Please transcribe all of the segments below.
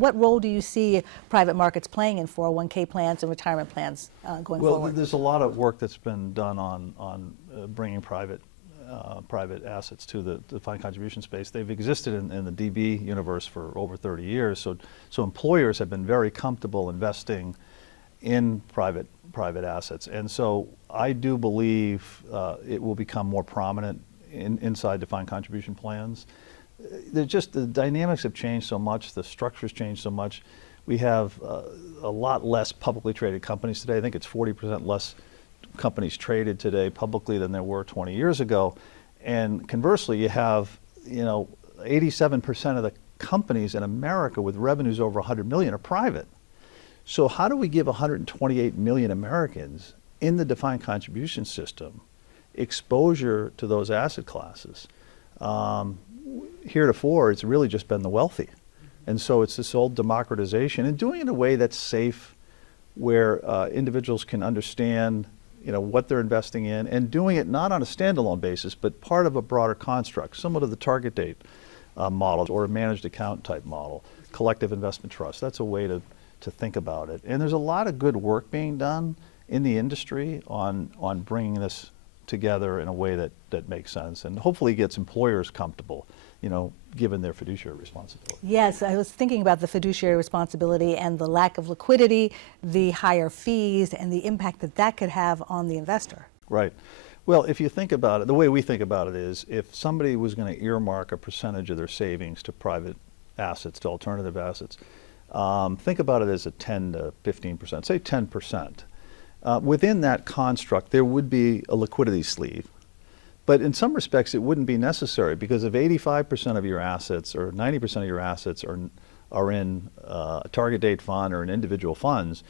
what role do you see private markets playing in 401k plans and retirement plans going forward? Well, there's a lot of work that's been done on bringing private assets to the defined contribution space. They've existed in the DB universe for over 30 years, so employers have been very comfortable investing in private assets, and so I do believe it will become more prominent inside defined contribution plans. The dynamics have changed so much, the structures changed so much. We have a lot less publicly traded companies today. I think it's 40% less companies traded today publicly than there were 20 years ago. And conversely, you have, 87% of the companies in America with revenues over 100 million are private. So how do we give 128 million Americans in the defined contribution system exposure to those asset classes? Heretofore, it's really just been the wealthy. And so it's this old democratization and doing it in a way that's safe, where individuals can understand what they're investing in, and doing it not on a standalone basis, but part of a broader construct, similar to the target date model or a managed account type model, collective investment trust. That's a way to think about it. And there's a lot of good work being done in the industry on bringing this together in a way that makes sense and hopefully gets employers comfortable, given their fiduciary responsibility. Yes, I was thinking about the fiduciary responsibility and the lack of liquidity, the higher fees, and the impact that could have on the investor. Right. Well, if you think about it, the way we think about it is, if somebody was going to earmark a percentage of their savings to private assets, to alternative assets, think about it as a 10 to 15%, say 10%. Within that construct, there would be a liquidity sleeve. But in some respects, it wouldn't be necessary, because if 85% of your assets or 90% of your assets are in a target date fund or in individual funds,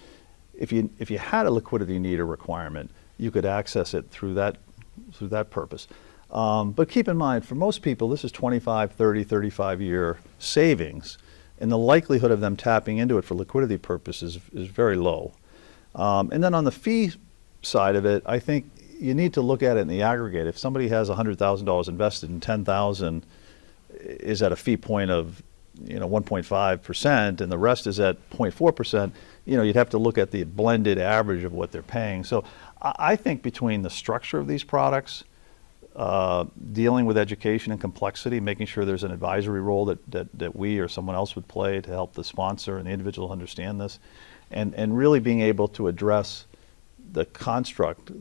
if you had a liquidity need or requirement, you could access it through that purpose. But keep in mind, for most people, this is 25, 30, 35-year savings, and the likelihood of them tapping into it for liquidity purposes is very low. And then on the fee side of it, I think you need to look at it in the aggregate. If somebody has $100,000 invested and $10,000 is at a fee point of 1.5% and the rest is at 0.4%, you'd have to look at the blended average of what they're paying. So I think between the structure of these products, dealing with education and complexity, making sure there's an advisory role that we or someone else would play to help the sponsor and the individual understand this, and really being able to address the construct,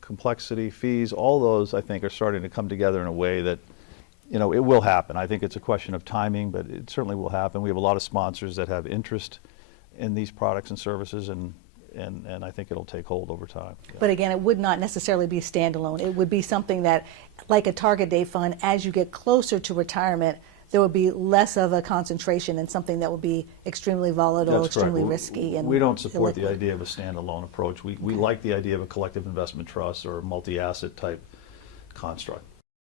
complexity, fees, all those I think are starting to come together in a way that, it will happen. I think it's a question of timing, but it certainly will happen. We have a lot of sponsors that have interest in these products and services, and I think it'll take hold over time. Yeah. But again, it would not necessarily be standalone. It would be something that, like a target date fund, as you get closer to retirement, there would be less of a concentration and something that would be extremely volatile, extremely risky. And we don't support illiquid. the idea of a standalone approach. We like the idea of a collective investment trust or a multi-asset type construct.